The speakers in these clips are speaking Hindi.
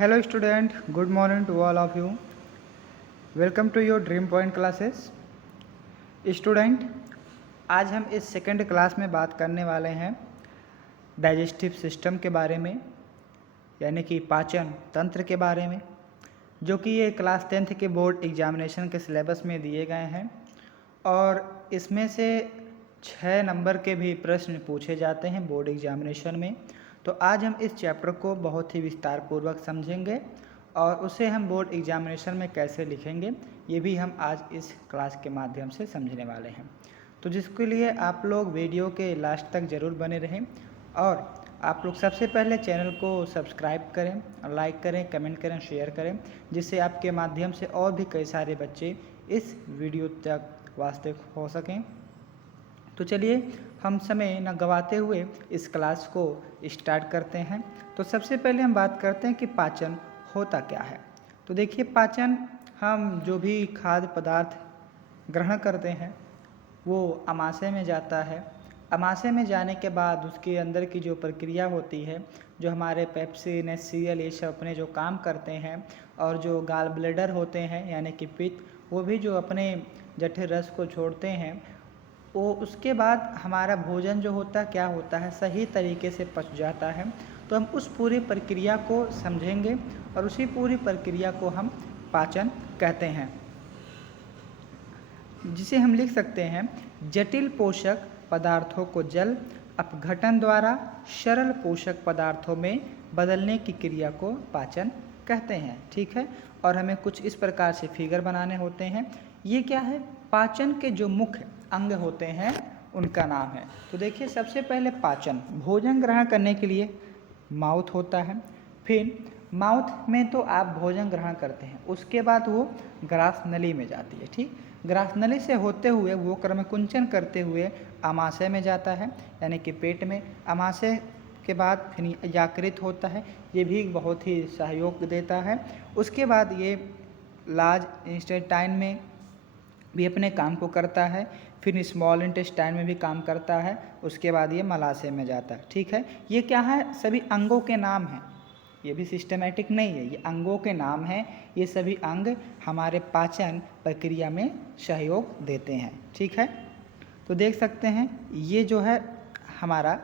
Hello student, good morning to all of you. Welcome to your Dream Point classes. Student, आज हम इस सेकंड क्लास में बात करने वाले हैं डाइजेस्टिव सिस्टम के बारे में, यानी कि पाचन तंत्र के बारे में, जो कि ये क्लास 10th के बोर्ड एग्जामिनेशन के सिलेबस में दिए गए हैं और इसमें से 6 नंबर के भी प्रश्न पूछे जाते हैं बोर्ड एग्जामिनेशन में। तो आज हम इस चैप्टर को बहुत ही विस्तार पूर्वक समझेंगे और उसे हम बोर्ड एग्जामिनेशन में कैसे लिखेंगे ये भी हम आज इस क्लास के माध्यम से समझने वाले हैं। तो जिसके लिए आप लोग वीडियो के लास्ट तक ज़रूर बने रहें और आप लोग सबसे पहले चैनल को सब्सक्राइब करें, लाइक करें, कमेंट करें, शेयर करें, जिससे आपके माध्यम से और भी कई सारे बच्चे इस वीडियो तक वास्तविक हो सकें। तो चलिए हम समय न गवाते हुए इस क्लास को स्टार्ट करते हैं। तो सबसे पहले हम बात करते हैं कि पाचन होता क्या है। तो देखिए, पाचन हम जो भी खाद्य पदार्थ ग्रहण करते हैं वो आमाशय में जाता है। आमाशय में जाने के बाद उसके अंदर की जो प्रक्रिया होती है, जो हमारे पेप्सिन, एचसीएल ये सब अपने जो काम करते हैं, और जो गाल ब्लैडर होते हैं यानी कि पित्त, वो भी जो अपने जठर रस को छोड़ते हैं, वो उसके बाद हमारा भोजन जो होता है क्या होता है, सही तरीके से पच जाता है। तो हम उस पूरी प्रक्रिया को समझेंगे और उसी पूरी प्रक्रिया को हम पाचन कहते हैं, जिसे हम लिख सकते हैं जटिल पोषक पदार्थों को जल अपघटन द्वारा सरल पोषक पदार्थों में बदलने की क्रिया को पाचन कहते हैं। ठीक है, और हमें कुछ इस प्रकार से फिगर बनाने होते हैं। ये क्या है, पाचन के जो मुख्य अंग होते हैं उनका नाम है। तो देखिए, सबसे पहले पाचन भोजन ग्रहण करने के लिए माउथ होता है। फिर माउथ में तो आप भोजन ग्रहण करते हैं, उसके बाद वो ग्रास नली में जाती है। ठीक, ग्रास नली से होते हुए वो क्रमकुंचन करते हुए आमाशय में जाता है, यानी कि पेट में। आमाशय के बाद फिर यकृत होता है, ये भी बहुत ही सहयोग देता है। उसके बाद ये लार्ज इंटेस्टाइन में भी अपने काम को करता है, फिर स्मॉल इंटेस्टाइन में भी काम करता है, उसके बाद ये मलाशय में जाता है। ठीक है, ये क्या है, सभी अंगों के नाम हैं, ये भी सिस्टमेटिक नहीं है, ये अंगों के नाम हैं। ये सभी अंग हमारे पाचन प्रक्रिया में सहयोग देते हैं। ठीक है, तो देख सकते हैं ये जो है हमारा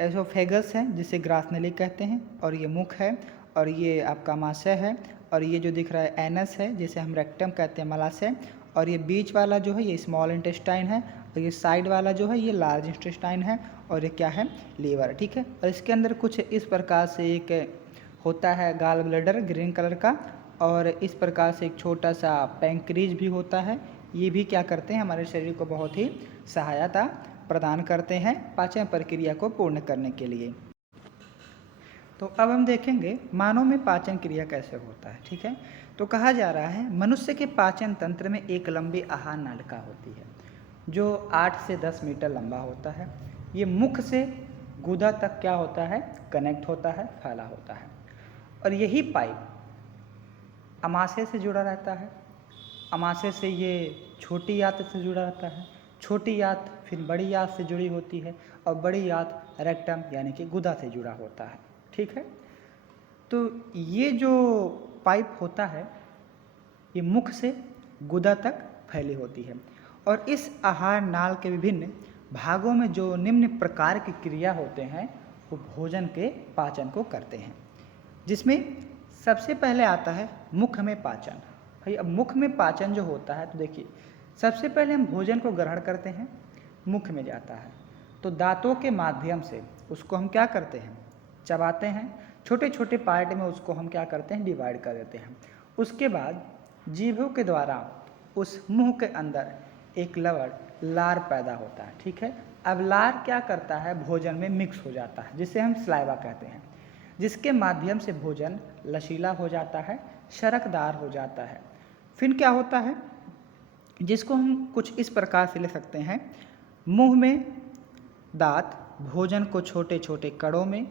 एसोफेगस है, जिसे ग्रासनली कहते हैं, और ये मुख है, और ये आपका आमाशय है, और ये जो दिख रहा है एनस है, जिसे हम रेक्टम कहते हैं, मलाशय, और ये बीच वाला जो है ये स्मॉल इंटेस्टाइन है, और ये साइड वाला जो है ये लार्ज इंटेस्टाइन है, और ये क्या है, लीवर। ठीक है, और इसके अंदर कुछ इस प्रकार से एक होता है गाल ब्लैडर ग्रीन कलर का, और इस प्रकार से एक छोटा सा पैंक्रीज भी होता है। ये भी क्या करते हैं, हमारे शरीर को बहुत ही सहायता प्रदान करते हैं पाचन प्रक्रिया को पूर्ण करने के लिए। तो अब हम देखेंगे मानव में पाचन क्रिया कैसे होता है। ठीक है, तो कहा जा रहा है मनुष्य के पाचन तंत्र में एक लंबी आहार नालिका होती है जो 8 से 10 मीटर लंबा होता है। ये मुख से गुदा तक क्या होता है, कनेक्ट होता है, फैला होता है, और यही पाइप आमाशय से जुड़ा रहता है। आमाशय से ये छोटी आंत से जुड़ा रहता है, छोटी आंत फिर बड़ी आंत से जुड़ी होती है, और बड़ी आंत रेक्टम यानी कि गुदा से जुड़ा होता है। ठीक है, तो ये जो पाइप होता है ये मुख से गुदा तक फैली होती है, और इस आहार नाल के विभिन्न भागों में जो निम्न प्रकार की क्रिया होते हैं वो भोजन के पाचन को करते हैं, जिसमें सबसे पहले आता है मुख में पाचन। भाई, अब मुख में पाचन जो होता है, तो देखिए सबसे पहले हम भोजन को ग्रहण करते हैं, मुख में जाता है, तो दांतों के माध्यम से उसको हम क्या करते हैं, चबाते हैं, छोटे छोटे पार्ट में उसको हम क्या करते हैं, डिवाइड कर देते हैं। उसके बाद जीभों के द्वारा उस मुंह के अंदर एक लवण लार पैदा होता है। ठीक है, अब लार क्या करता है, भोजन में मिक्स हो जाता है, जिसे हम स्लाइवा कहते हैं, जिसके माध्यम से भोजन लचीला हो जाता है, शरकदार हो जाता है। फिर क्या होता है, जिसको हम कुछ इस प्रकार से ले सकते हैं, मुंह में दांत भोजन को छोटे छोटे कणों में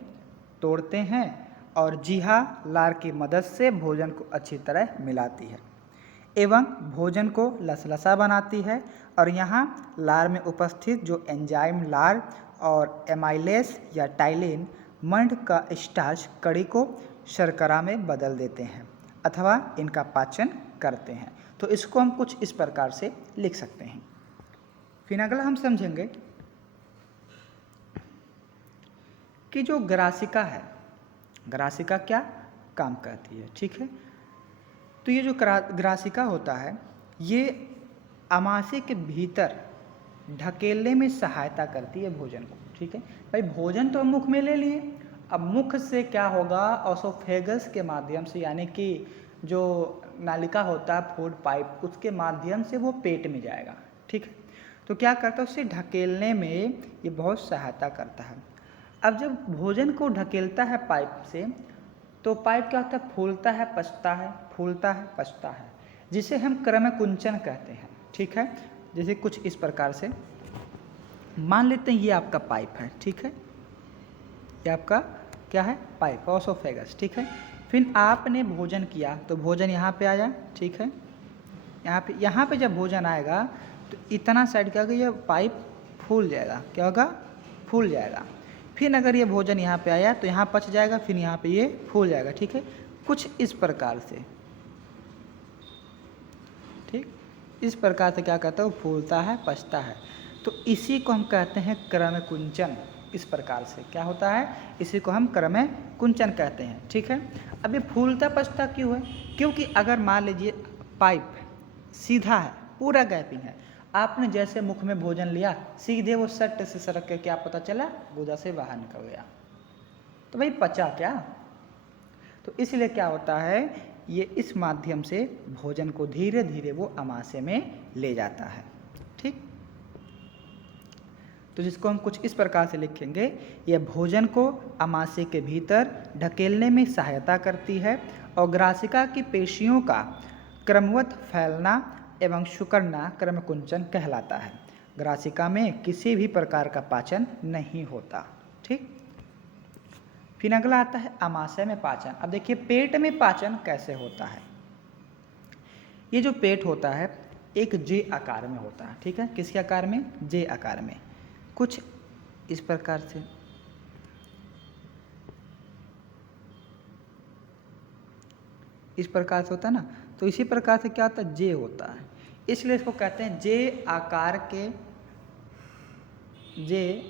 तोड़ते हैं और जीहा लार की मदद से भोजन को अच्छी तरह मिलाती है एवं भोजन को लसलसा बनाती है, और यहाँ लार में उपस्थित जो एंजाइम लार और एमाइलेस या टाइलिन मंड का स्टार्च कड़ी को शर्करा में बदल देते हैं अथवा इनका पाचन करते हैं। तो इसको हम कुछ इस प्रकार से लिख सकते हैं। फिर अगला हम समझेंगे कि जो ग्रासिका है, ग्रासिका क्या काम करती है, ठीक है। तो ये जो ग्रासिका होता है ये आमाशय के भीतर ढकेलने में सहायता करती है भोजन को, ठीक है। भाई भोजन तो हम मुख में ले लिए, अब मुख से क्या होगा, ओसोफेगस के माध्यम से, यानी कि जो नालिका होता है फूड पाइप, उसके माध्यम से वो पेट में जाएगा, ठीक है। तो क्या करता है, उसे ढकेलने में ये बहुत सहायता करता है। अब जब भोजन को ढकेलता है पाइप से, तो पाइप क्या होता है, फूलता है पचता है, फूलता है पचता है, जिसे हम क्रमकुंचन कहते हैं, ठीक है। जैसे कुछ इस प्रकार से मान लेते हैं ये आपका पाइप है, ठीक है, ये आपका क्या है, पाइप, ओसोफेगस, ठीक है। फिर आपने भोजन किया तो भोजन यहाँ पे आया, ठीक है। यहाँ पे जब भोजन आएगा तो इतना साइड क्या होगा, ये पाइप फूल जाएगा, क्या होगा, फूल जाएगा। फिर अगर ये भोजन यहाँ पे आया तो यहाँ पच जाएगा, फिर यहाँ पे ये फूल जाएगा, ठीक है। कुछ इस प्रकार से, ठीक, इस प्रकार से क्या कहता है, वो फूलता है पचता है। तो इसी को हम कहते हैं क्रमकुंचन। इस प्रकार से क्या होता है, इसी को हम क्रमकुंचन कहते हैं, ठीक है। अब ये फूलता पचता क्यों है, क्योंकि अगर मान लीजिए पाइप सीधा है, पूरा गैपिंग है, आपने जैसे मुख में भोजन लिया, सीधे वो सट से सरक के क्या पता चला, गुदा से बाहर निकल गया, तो भाई पचा क्या। तो इसलिए क्या होता है, ये इस माध्यम से भोजन को धीरे धीरे वो आमाशय में ले जाता है, ठीक। तो जिसको हम कुछ इस प्रकार से लिखेंगे, यह भोजन को आमाशय के भीतर ढकेलने में सहायता करती है और ग्रासिका की पेशियों का क्रमवत फैलना एवं सिकुड़ना क्रमकुंचन कहलाता है। ग्रासिका में किसी भी प्रकार का पाचन नहीं होता, ठीक। फिर अगला आता है आमाशय में पाचन। अब देखिए पेट में पाचन कैसे होता है। ये जो पेट होता है एक जे आकार में होता है, ठीक है। किसके आकार में, जे आकार में, कुछ इस प्रकार से। इस प्रकार से होता है ना, तो इसी प्रकार से क्या होता है, जे होता है। इसलिए इसको कहते हैं जे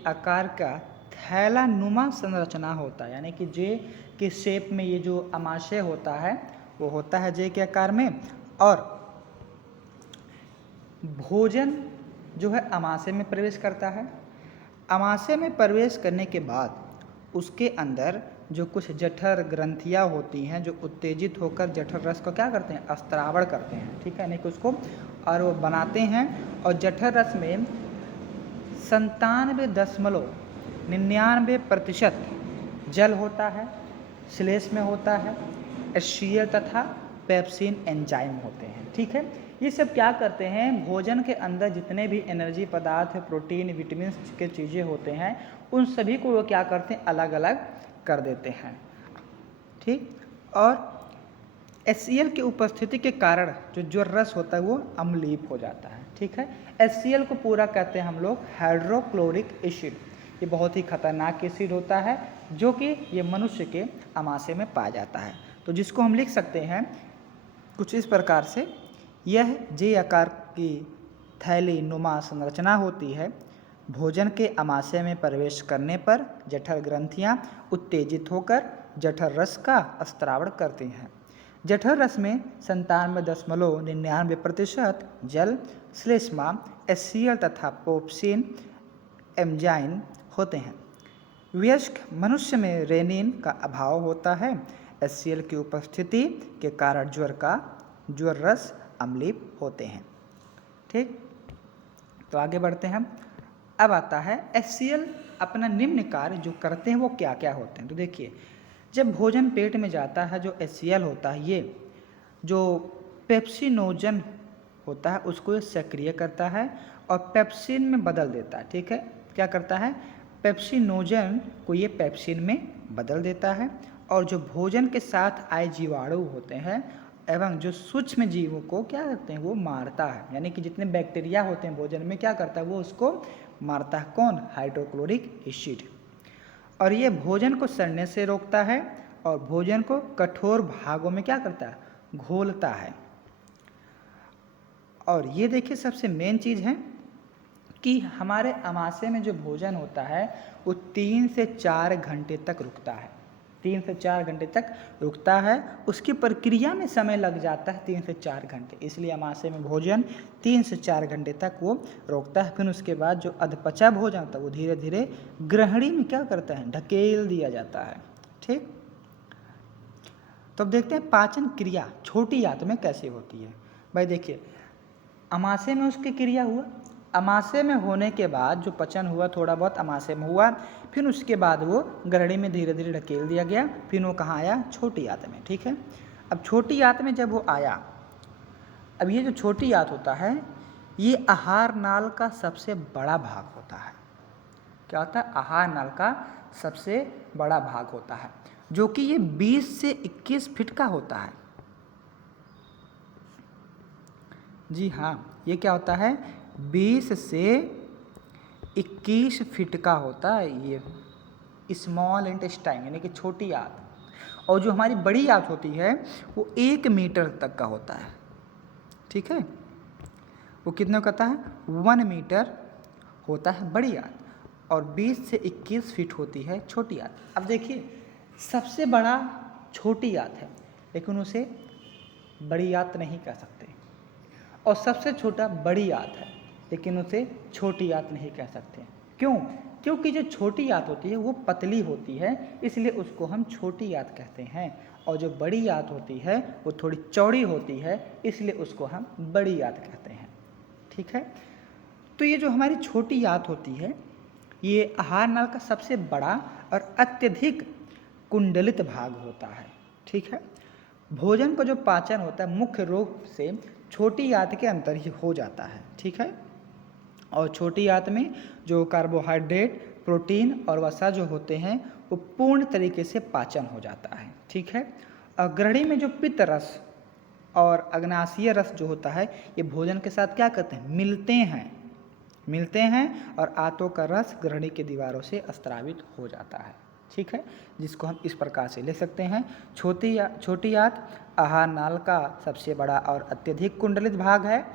आकार का थैलानुमा संरचना होता है, यानी कि जे के शेप में ये जो आमाशय होता है वो होता है जे के आकार में। और भोजन जो है आमाशय में प्रवेश करता है। आमाशय में प्रवेश करने के बाद उसके अंदर जो कुछ जठर ग्रंथियाँ होती हैं जो उत्तेजित होकर जठर रस को क्या करते हैं, अस्त्रावण करते हैं, ठीक है, यानी कि उसको और वो बनाते हैं। और जठर रस में 97.99% जल होता है, श्लेष में होता है, HCl तथा पेप्सिन एंजाइम होते हैं, ठीक है। ये सब क्या करते हैं, भोजन के अंदर जितने भी एनर्जी पदार्थ, प्रोटीन, विटामिन के चीज़ें होते हैं उन सभी को वो क्या करते हैं, अलग अलग कर देते हैं, ठीक। और HCl की उपस्थिति के कारण जो रस होता है वो अम्लीय हो जाता है, ठीक है। HCl को पूरा कहते हैं हम लोग हाइड्रोक्लोरिक एसिड। ये बहुत ही खतरनाक एसिड होता है जो कि ये मनुष्य के आमाशय में पाया जाता है। तो जिसको हम लिख सकते हैं कुछ इस प्रकार से, यह जे आकार की थैली नुमा संरचना होती है। भोजन के आमाशय में प्रवेश करने पर जठर ग्रंथियां उत्तेजित होकर जठर रस का स्त्रावण करती हैं। जठर रस में 97.99% जल, श्लेष्मा, HCl तथा पेप्सिन एंजाइम होते हैं। वयस्क मनुष्य में रेनिन का अभाव होता है। HCl की उपस्थिति के कारण ज्वर रस अम्लीय होते हैं, ठीक। तो आगे बढ़ते हैं हम। अब आता है HCl अपना निम्न कार्य जो करते हैं वो क्या क्या होते हैं। तो देखिए जब भोजन पेट में जाता है जो HCl होता है ये जो पेप्सिनोजन होता है उसको ये सक्रिय करता है और पेप्सिन में बदल देता है, ठीक है। क्या करता है, पेप्सिनोजन को ये पेप्सिन में बदल देता है और जो भोजन के साथ आए जीवाणु होते हैं एवं जो सूक्ष्म जीवों को क्या करते हैं वो मारता है, यानी कि जितने बैक्टीरिया होते हैं भोजन में क्या करता है वो उसको मारता है। कौन, हाइड्रोक्लोरिक एसिड। और ये भोजन को सड़ने से रोकता है और भोजन को कठोर भागों में क्या करता है, घोलता है। और ये देखिए सबसे मेन चीज़ है कि हमारे आमाशय में जो भोजन होता है वो 3 से 4 घंटे तक रुकता है, 3 से 4 घंटे तक रुकता है। उसकी प्रक्रिया में समय लग जाता है 3 से 4 घंटे, इसलिए आमाशय में भोजन 3 से 4 घंटे तक वो रोकता है। फिर उसके बाद जो अधपचा भोजन होता है वो धीरे धीरे ग्रहणी में क्या करता है, ढकेल दिया जाता है। ठीक, तो अब देखते हैं पाचन क्रिया छोटी आंत में कैसे होती है। भाई देखिए, आमाशय में उसकी क्रिया हुआ, आमाशय में होने के बाद जो पचन हुआ थोड़ा बहुत आमाशय में हुआ, फिर उसके बाद वो ग्रहणी में धीरे धीरे ढकेल दिया गया, फिर वो कहाँ आया, छोटी आंत में। ठीक है, अब छोटी आंत में जब वो आया, अब ये जो छोटी आंत होता है ये आहार नाल का सबसे बड़ा भाग होता है। क्या होता है, आहार नाल का सबसे बड़ा भाग होता है, जो कि ये 20 से 21 फीट का होता है। जी हाँ, ये क्या होता है, 20 से 21 फीट का होता है ये स्मॉल इंटेस्टाइन यानी कि छोटी आंत। और जो हमारी बड़ी आंत होती है वो 1 मीटर तक का होता है। ठीक है, वो कितने का होता है, 1 मीटर होता है बड़ी आंत, और 20 से 21 फीट होती है छोटी आंत। अब देखिए, सबसे बड़ा छोटी आंत है लेकिन उसे बड़ी आंत नहीं कह सकते, और सबसे छोटा बड़ी आंत है लेकिन उसे छोटी आंत नहीं कह सकते। क्यों, क्योंकि जो छोटी आंत होती है वो पतली होती है, इसलिए उसको हम छोटी आंत कहते हैं, और जो बड़ी आंत होती है वो थोड़ी चौड़ी होती है, इसलिए उसको हम बड़ी आंत कहते हैं। ठीक है, तो ये जो हमारी छोटी आंत होती है ये आहार नाल का सबसे बड़ा और अत्यधिक कुंडलित भाग होता है। ठीक है, भोजन का जो पाचन होता है मुख्य रूप से छोटी आंत के अंदर ही हो जाता है। ठीक है, और छोटी आंत में जो कार्बोहाइड्रेट, प्रोटीन और वसा जो होते हैं वो पूर्ण तरीके से पाचन हो जाता है। ठीक है, ग्रहणी में जो पित्त रस और अग्नाशयीय रस जो होता है ये भोजन के साथ क्या करते हैं, मिलते हैं और आंतों का रस ग्रहणी की दीवारों से स्रावित हो जाता है। ठीक है, जिसको हम इस प्रकार से ले सकते हैं, छोटी आंत आहार नाल का सबसे बड़ा और अत्यधिक कुंडलित भाग है।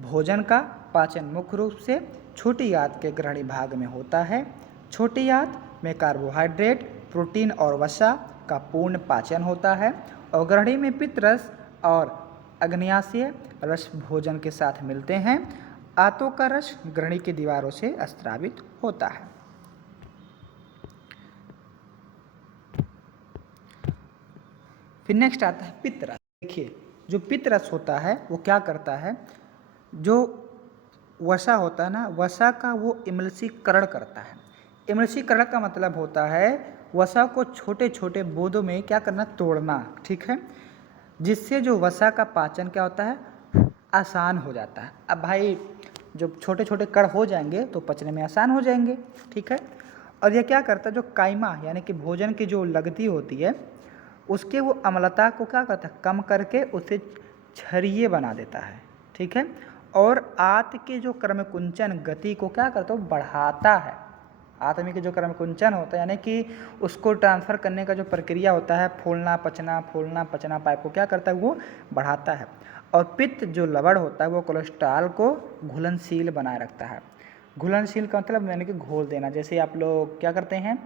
भोजन का पाचन मुख्य रूप से छोटी आंत के ग्रहणी भाग में होता है। छोटी आंत में कार्बोहाइड्रेट, प्रोटीन और वसा का पूर्ण पाचन होता है, और ग्रहणी में पित्त रस और अग्न्याशय रस भोजन के साथ मिलते हैं। आंतों का रस ग्रहणी की दीवारों से स्रावित होता है। फिर नेक्स्ट आता है पित्त रस। देखिए, जो पित्त रस होता है वो क्या करता है, जो वसा होता है ना, वसा का वो इमल्सीकरण करता है। इमल्सीकरण का मतलब होता है वसा को छोटे छोटे बूंदों में क्या करना, तोड़ना। ठीक है, जिससे जो वसा का पाचन क्या होता है, आसान हो जाता है। अब भाई जब छोटे छोटे कण हो जाएंगे तो पचने में आसान हो जाएंगे। ठीक है, और ये क्या करता है, जो कायमा यानी कि भोजन की जो लगती होती है उसके वो अम्लता को क्या करता है, कम करके उसे क्षारीय बना देता है। ठीक है, और आंत के जो क्रमकुंचन गति को क्या करता है, वो बढ़ाता है। आंत में के जो क्रमकुंचन होता है यानी कि उसको ट्रांसफ़र करने का जो प्रक्रिया होता है, फूलना पचना पाइप को क्या करता है, वो बढ़ाता है। और पित्त जो लवण होता है वो कोलेस्ट्रॉल को घुलनशील बनाए रखता है। घुलनशील का मतलब यानी कि घोल देना, जैसे आप लोग क्या करते हैं,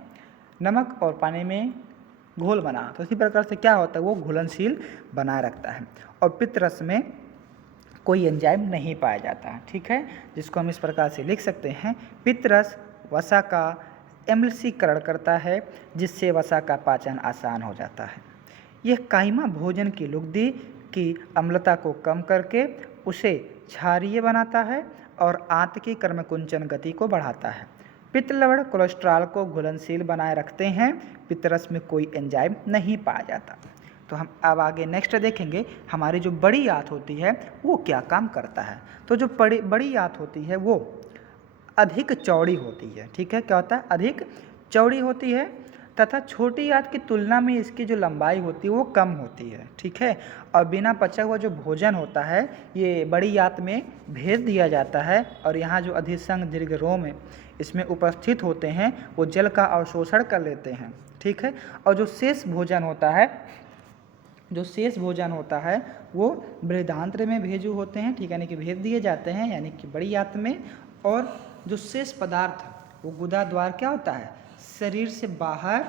नमक और पानी में घोल बना, तो इसी प्रकार से क्या होता है, वो घुलनशील बनाए रखता है। और पित्त रस में कोई एंजाइम नहीं पाया जाता है। ठीक है, जिसको हम इस प्रकार से लिख सकते हैं, पित्त रस वसा का एम्लसीकरण करता है, जिससे वसा का पाचन आसान हो जाता है। यह कायमा भोजन की लुगदी की अम्लता को कम करके उसे क्षारीय बनाता है और आंत की क्रमकुंचन गति को बढ़ाता है। पित्त लवण कोलेस्ट्रॉल को घुलनशील बनाए रखते हैं। पित्त रस में कोई एंजाइम नहीं पाया जाता। तो हम अब आगे नेक्स्ट देखेंगे हमारी जो बड़ी आंत होती है वो क्या काम करता है। तो जो बड़ी आंत होती है वो अधिक चौड़ी होती है। ठीक है, क्या होता है, अधिक चौड़ी होती है, तथा छोटी आंत की तुलना में इसकी जो लंबाई होती है वो कम होती है। ठीक है, और बिना पचा हुआ जो भोजन होता है ये बड़ी आंत में भेज दिया जाता है, और यहाँ जो अधिसंग दीर्घ रोम इसमें उपस्थित होते हैं वो जल का अवशोषण कर लेते हैं, ठीक है। और जो शेष भोजन होता है वो बृहदांत्र में भेजू होते हैं, ठीक है, यानी कि भेज दिए जाते हैं, यानी कि बड़ी आंत में। और जो शेष पदार्थ वो गुदा द्वार क्या होता है, शरीर से बाहर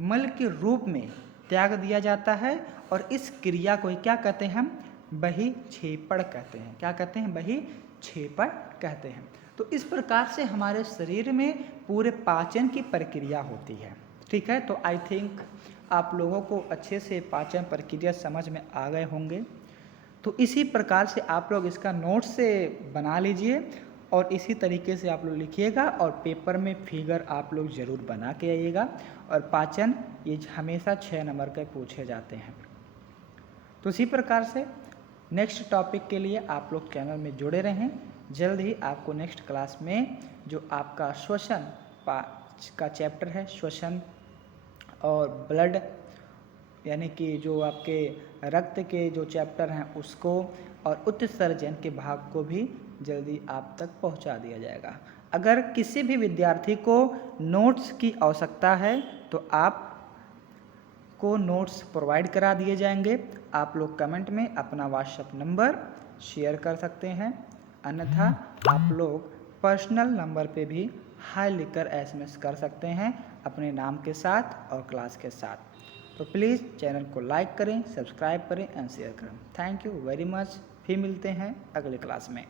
मल के रूप में त्याग दिया जाता है। और इस क्रिया को क्या कहते हैं हम, बहिक्षेपण कहते हैं। क्या कहते हैं, बहिक्षेपण कहते हैं। तो इस प्रकार से हमारे शरीर में पूरे पाचन की प्रक्रिया होती है, ठीक है। तो आई थिंक आप लोगों को अच्छे से पाचन प्रक्रिया समझ में आ गए होंगे। तो इसी प्रकार से आप लोग इसका नोट से बना लीजिए और इसी तरीके से आप लोग लिखिएगा और पेपर में फिगर आप लोग ज़रूर बना के आइएगा। और पाचन ये हमेशा 6 नंबर के पूछे जाते हैं। तो इसी प्रकार से नेक्स्ट टॉपिक के लिए आप लोग चैनल में जुड़े रहें। जल्द ही आपको नेक्स्ट क्लास में जो आपका श्वसन का चैप्टर है, श्वसन और ब्लड यानी कि जो आपके रक्त के जो चैप्टर हैं उसको और उत्सर्जन के भाग को भी जल्दी आप तक पहुंचा दिया जाएगा। अगर किसी भी विद्यार्थी को नोट्स की आवश्यकता है तो आप को नोट्स प्रोवाइड करा दिए जाएंगे। आप लोग कमेंट में अपना व्हाट्सएप नंबर शेयर कर सकते हैं, अन्यथा आप लोग पर्सनल नंबर पे भी हाई लिखकर एसएमएस कर सकते हैं अपने नाम के साथ और क्लास के साथ। तो प्लीज़ चैनल को लाइक करें, सब्सक्राइब करें एंड शेयर करें। Thank you very much. फिर मिलते हैं अगले क्लास में।